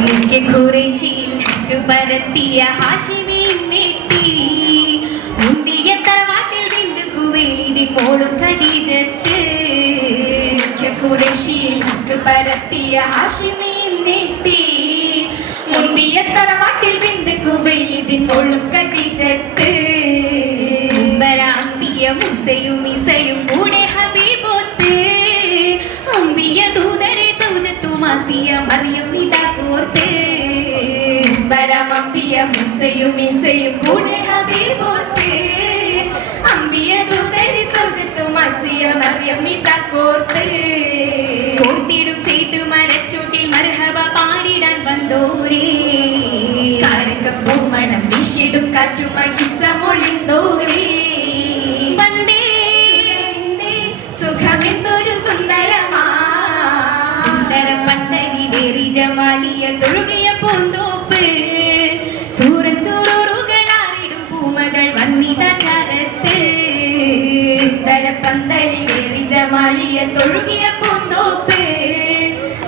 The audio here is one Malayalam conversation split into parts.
ഖുറൈശിയിൽ പരത്തിയ ഹാഷിമീൻ നെട്ടി. മുന്തിയ തറവാട്ടിൽ വിണ്ട് കുവേലിതി പോളും ഖദീജത്ത്. ഖുറേഷിയിൽ ഹക്ക് പരത്തിയ ഹാഷിമീൻ നീട്ടി. മുന്തിയ തറവാട്ടിൽ ബിന്ദു കുവൈലിതിൻ പോളും ഉമ്മര അമ്പിയ മുസയും ഇസയും കൂടെ ഹബീബോത്ത്. അമ്പിയ ദൂതരെ സൗജത്തുമാസിയ മറിയം പരമമ്പിയ മുസയും ഇസയും കൂടെ ഹബീബോത്ത് അമ്പിയ ദൂതരി സൗജത്തു മസിയ മറിയം ഇതാ കോർത്ത്. കോർത്തിടും ചെയ്തു മരച്ചോട്ടിൽ മർഹബ പാടിടാൻ വന്നോരേ. വിഷിടും കാറ്റുമായി സുഖമെന്തൊരു സുന്ദരമാ. സുന്ദരം പന്തലിലേറി ജമാലിയ തൊഴുകിയ പൂന്തോപ്പ്. സൂറസൂറുകളാറിടും പൂമകൾ വന്നിത ചരത്ത്. സുന്ദര പന്തലിലേറി ജമാലിയ തൊഴുകിയ പൂന്തോപ്പ്.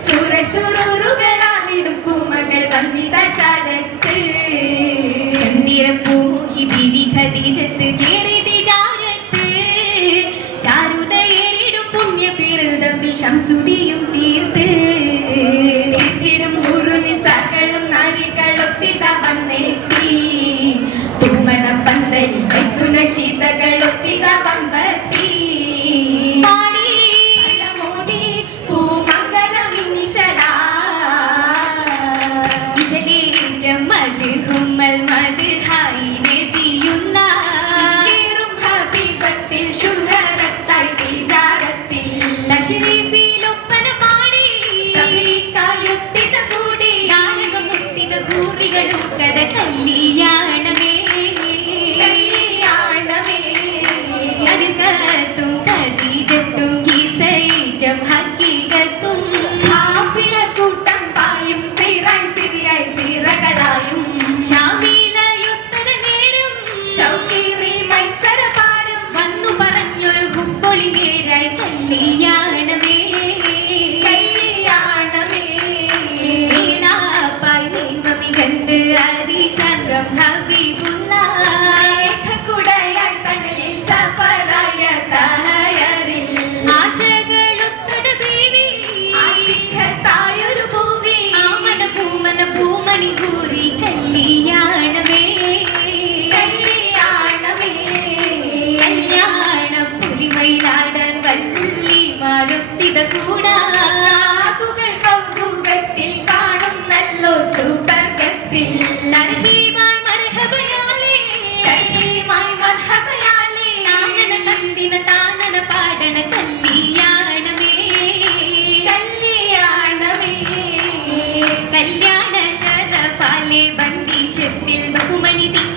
സുരസുറുകളാണിടും പൂമകൾ വന്നിത ചരത്ത്. ചന്ദിരപ്പൂമുഹി ബിവി ഖദീജത്ത് Jeptil, bakumanitik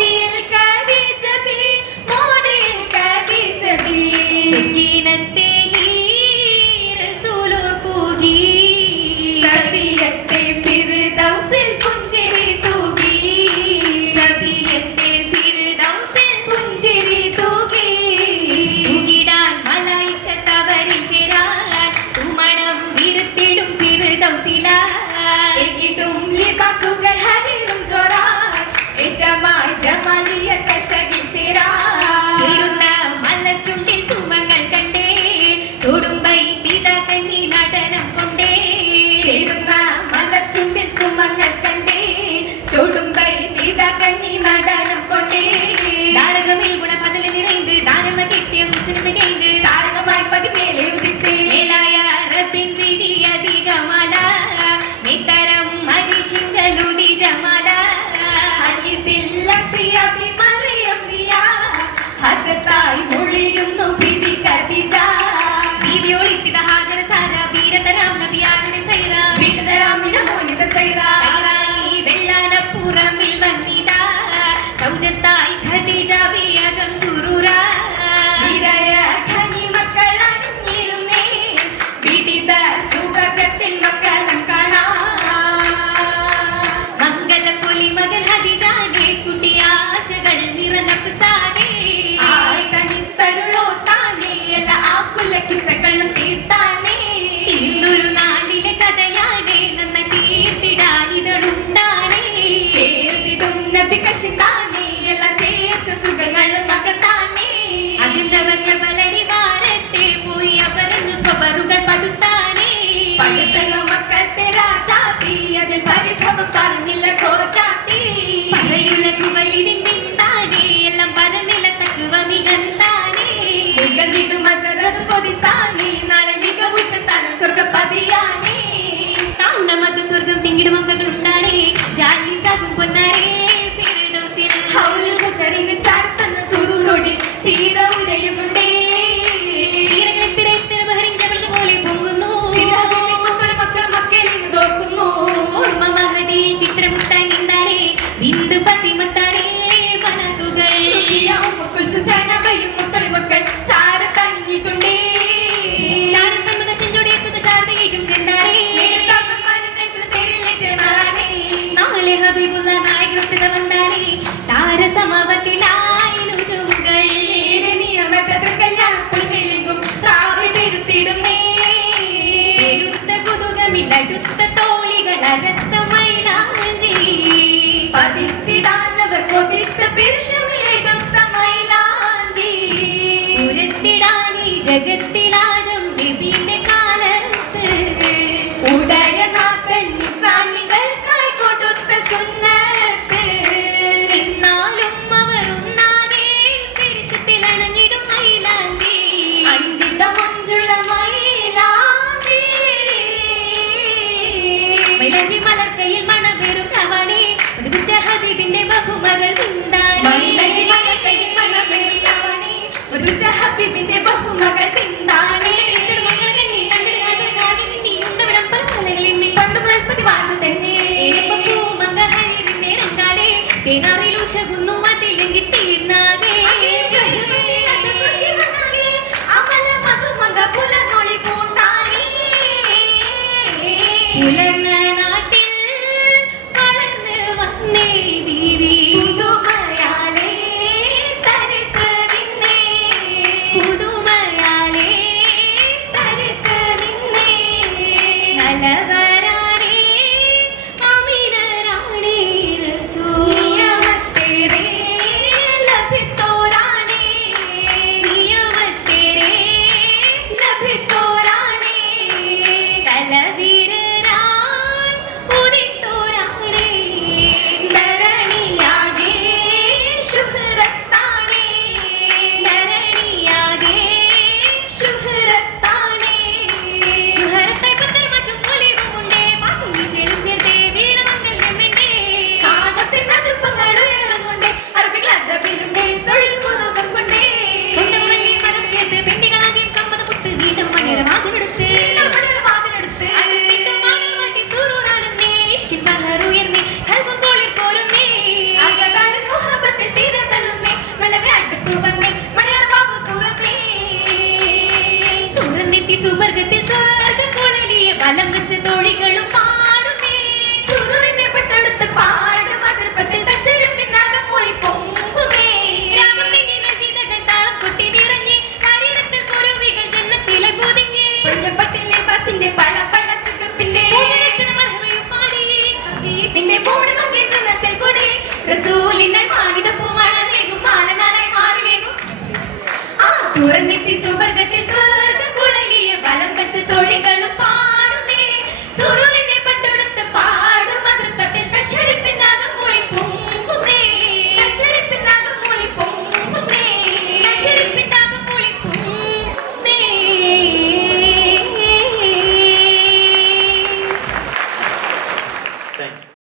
കുട്ടിയിൽ മതിയാണേ. താന്നമത്തെ സ്വർഗം ഉണ്ടാണേ. ജാലി ചാർത്തന്ന സുരൂരോടെ സീര ഉരയുന്നുണ്ട് ഹബീബുള്ള നായകൃത്തിക വന്നാളി താരസമവത്തിലായിനു ചുമകൾ നേരെ നിയമത്തെ തൃക്കല്യാണത്തിൽ വെലികും പ്രാവി പെരുത്തിടുന്നേ. യുദ്ധ കുതുകമിലടുത്ത തോളികൾ അരത്ത മൈലാഞ്ചി പതിത്തിടാനവർ കൊതിർത്ത പുരുഷമിലെടുത്ത മൈലാഞ്ചി ഉരത്തിടാനീ ജഗത്ത്